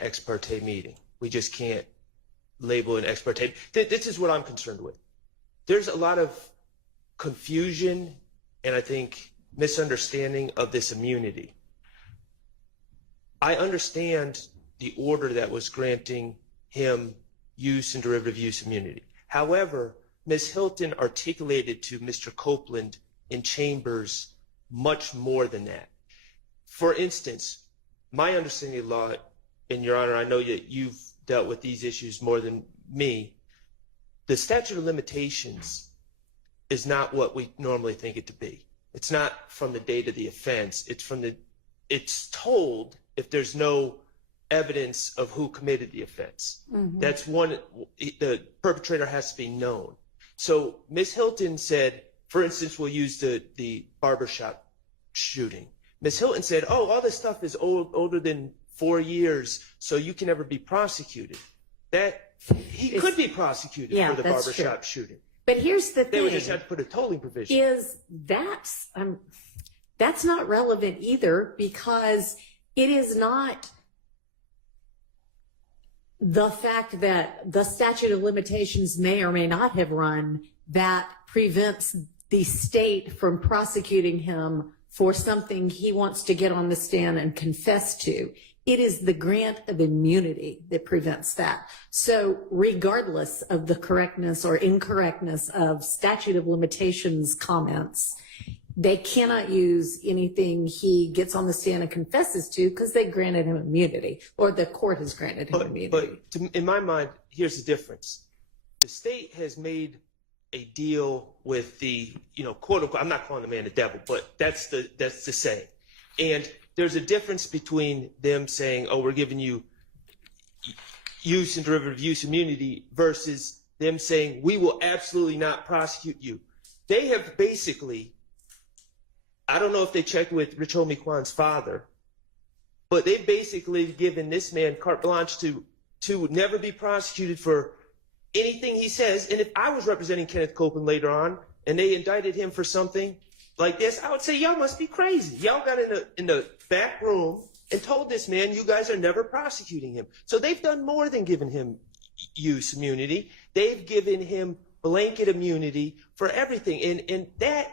ex parte meeting. We just can't label an ex parte. This is what I'm concerned with. There's a lot of confusion and I think misunderstanding of this immunity. I understand the order that was granting him use and derivative use immunity. However, Ms. Hilton articulated to Mr. Copeland in chambers much more than that. For instance, my understanding of law, and Your Honor, I know that you've dealt with these issues more than me, the statute of limitations is not what we normally think it to be. It's not from the date of the offense. It's told if there's no evidence of who committed the offense. Mm-hmm. That's one, the perpetrator has to be known. So Ms. Hilton said, for instance, we'll use the barbershop shooting. Ms. Hilton said, oh, all this stuff is older than 4 years, so you can never be prosecuted. He could be prosecuted for the barbershop shooting. But here's the thing. They would just have to put a tolling provision. That's not relevant either, because it is not the fact that the statute of limitations may or may not have run that prevents the state from prosecuting him for something he wants to get on the stand and confess to. It is the grant of immunity that prevents that. So regardless of the correctness or incorrectness of statute of limitations comments, they cannot use anything he gets on the stand and confesses to because they granted him immunity, or the court has granted him immunity. But in my mind, here's the difference. The state has made a deal with the, quote unquote, I'm not calling the man the devil, but that's the saying. And there's a difference between them saying, oh, we're giving you use and derivative use immunity versus them saying, we will absolutely not prosecute you. They have basically, I don't know if they checked with Rich Homie Kwan's father, but they've basically given this man carte blanche to never be prosecuted for anything he says. And if I was representing Kenneth Copeland later on and they indicted him for something like this, I would say, y'all must be crazy. Y'all got in the back room and told this man, you guys are never prosecuting him. So they've done more than giving him use immunity. They've given him blanket immunity for everything. And that,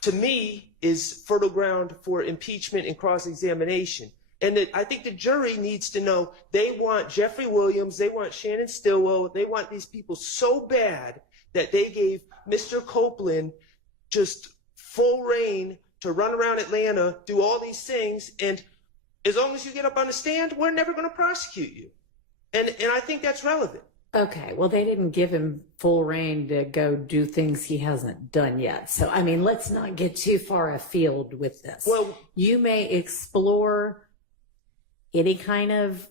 to me, is fertile ground for impeachment and cross-examination. And I think the jury needs to know they want Jeffrey Williams, they want Shannon Stillwell, they want these people so bad that they gave Mr. Copeland just full reign to run around Atlanta, do all these things, and as long as you get up on the stand, we're never going to prosecute you. And I think that's relevant. Okay, well, they didn't give him full reign to go do things he hasn't done yet. So, I mean, let's not get too far afield with this. Well, you may explore any kind of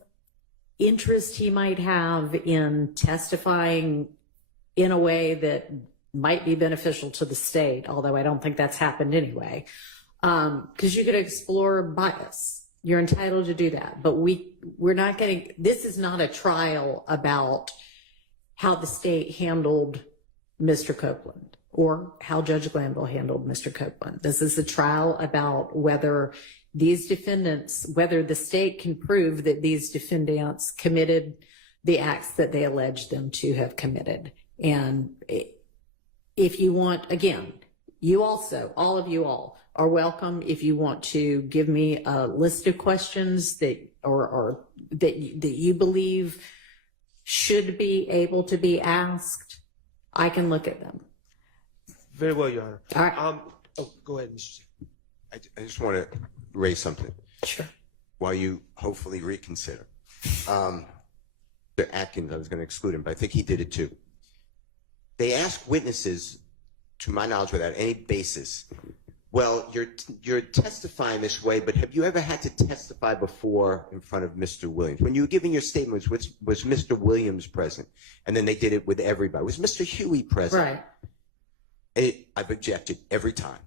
interest he might have in testifying in a way that might be beneficial to the state, although I don't think that's happened anyway, because you could explore bias. You're entitled to do that, but we're not getting, this is not a trial about how the state handled Mr. Copeland or how Judge Glanville handled Mr. Copeland. This is a trial about whether these defendants, whether the state can prove that these defendants committed the acts that they allege them to have committed. And if you want, again, you also, all of you all are welcome if you want to give me a list of questions that that you believe should be able to be asked. I can look at them. Very well, Your Honor. All right. Go ahead, Mr. I just want to raise something. Sure. While you hopefully reconsider. The Atkins, I was going to exclude him, but I think he did it too. They ask witnesses, to my knowledge, without any basis, well, you're testifying this way, but have you ever had to testify before in front of Mr. Williams? When you were giving your statements, was Mr. Williams present? And then they did it with everybody. Was Mr. Huey present? Right. I've objected every time.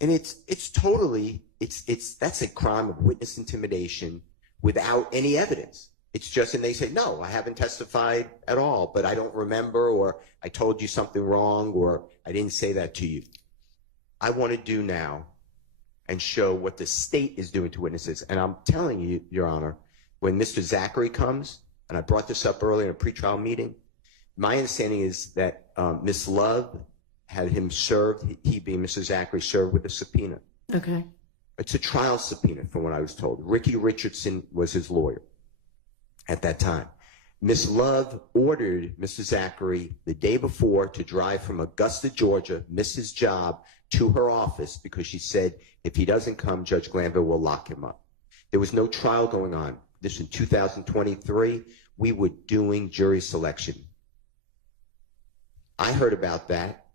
And it's totally, that's a crime of witness intimidation without any evidence. It's just, and they say, no, I haven't testified at all, but I don't remember, or I told you something wrong, or I didn't say that to you. I want to do now and show what the state is doing to witnesses. And I'm telling you, Your Honor, when Mr. Zachary comes, and I brought this up earlier in a pretrial meeting, my understanding is that Ms. Love had him served, he being Mr. Zachary, served with a subpoena. Okay. It's a trial subpoena from what I was told. Ricky Richardson was his lawyer at that time. Ms. Love ordered Mr. Zachary the day before to drive from Augusta, Georgia, miss his job, to her office because she said if he doesn't come, Judge Glanville will lock him up. There was no trial going on. This in 2023, we were doing jury selection. I heard about that,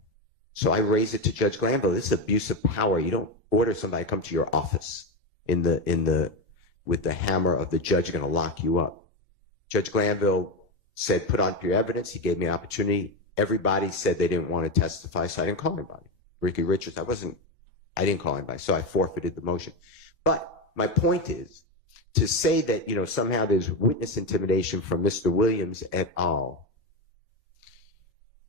so I raised it to Judge Glanville. This is abuse of power. You don't order somebody to come to your office with the hammer of the judge going to lock you up. Judge Glanville said, put on your evidence. He gave me an opportunity. Everybody said they didn't want to testify, so I didn't call anybody. Ricky Richards, I didn't call anybody, so I forfeited the motion. But my point is to say that, somehow there's witness intimidation from Mr. Williams et al.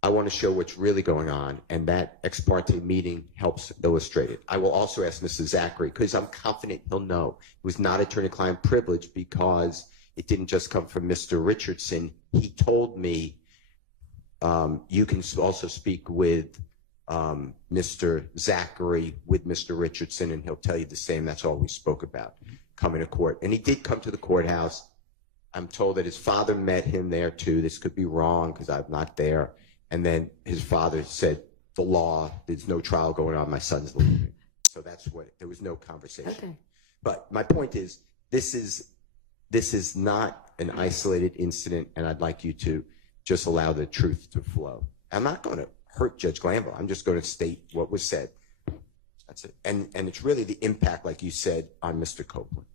I want to show what's really going on, and that ex parte meeting helps illustrate it. I will also ask Mr. Zachary, because I'm confident he'll know. It was not attorney-client privilege because it didn't just come from Mr. Richardson. He told me you can also speak with Mr. Zachary with Mr. Richardson, and he'll tell you the same. That's all we spoke about, coming to court. And he did come to the courthouse. I'm told that his father met him there too. This could be wrong because I'm not there. And then his father said, the law, there's no trial going on, my son's leaving. So there was no conversation. Okay. But my point is, this is not an isolated incident, and I'd like you to just allow the truth to flow. I'm not going to hurt Judge Glanville. I'm just going to state what was said. That's it. And it's really the impact, like you said, on Mr. Copeland.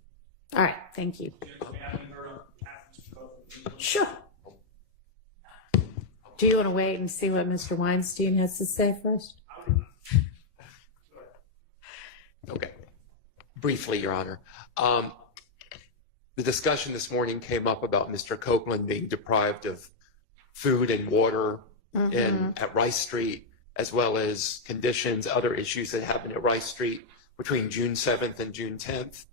All right. Thank you. Sure. Do you want to wait and see what Mr. Weinstein has to say first? Okay. Briefly, Your Honor. The discussion this morning came up about Mr. Copeland being deprived of food and water at Rice Street, as well as conditions, other issues that happened at Rice Street between June 7th and June 10th.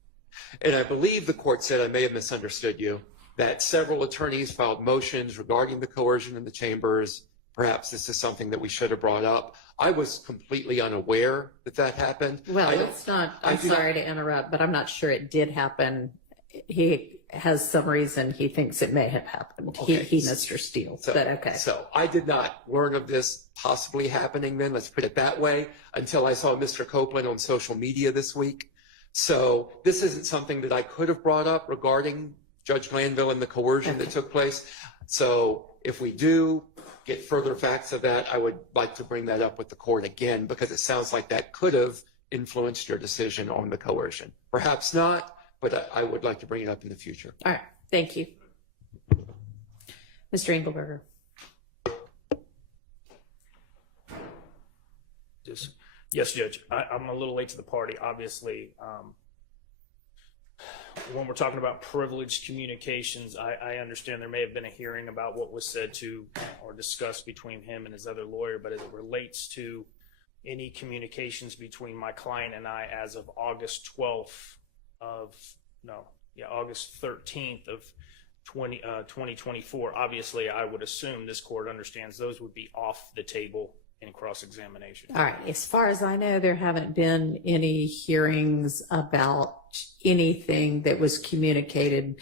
And I believe the court said, I may have misunderstood you, that several attorneys filed motions regarding the coercion in the chambers. Perhaps this is something that we should have brought up. I was completely unaware that that happened. Well, it's not, I'm sorry to interrupt, but I'm not sure it did happen. He has some reason he thinks it may have happened. Okay. He Mr. Steele, but okay. So I did not learn of this possibly happening then, let's put it that way, until I saw Mr. Copeland on social media this week. So this isn't something that I could have brought up regarding Judge Glanville and the coercion that took place. So if we do get further facts of that, I would like to bring that up with the court again, because it sounds like that could have influenced your decision on the coercion. Perhaps not, but I would like to bring it up in the future. All right. Thank you. Mr. Engelberger. Yes, Judge. I'm a little late to the party, obviously. When we're talking about privileged communications, I understand there may have been a hearing about what was said to or discussed between him and his other lawyer, but as it relates to any communications between my client and I as of August 13th of 2024, obviously I would assume this court understands those would be off the table in cross-examination. All right. As far as I know, there haven't been any hearings about anything that was communicated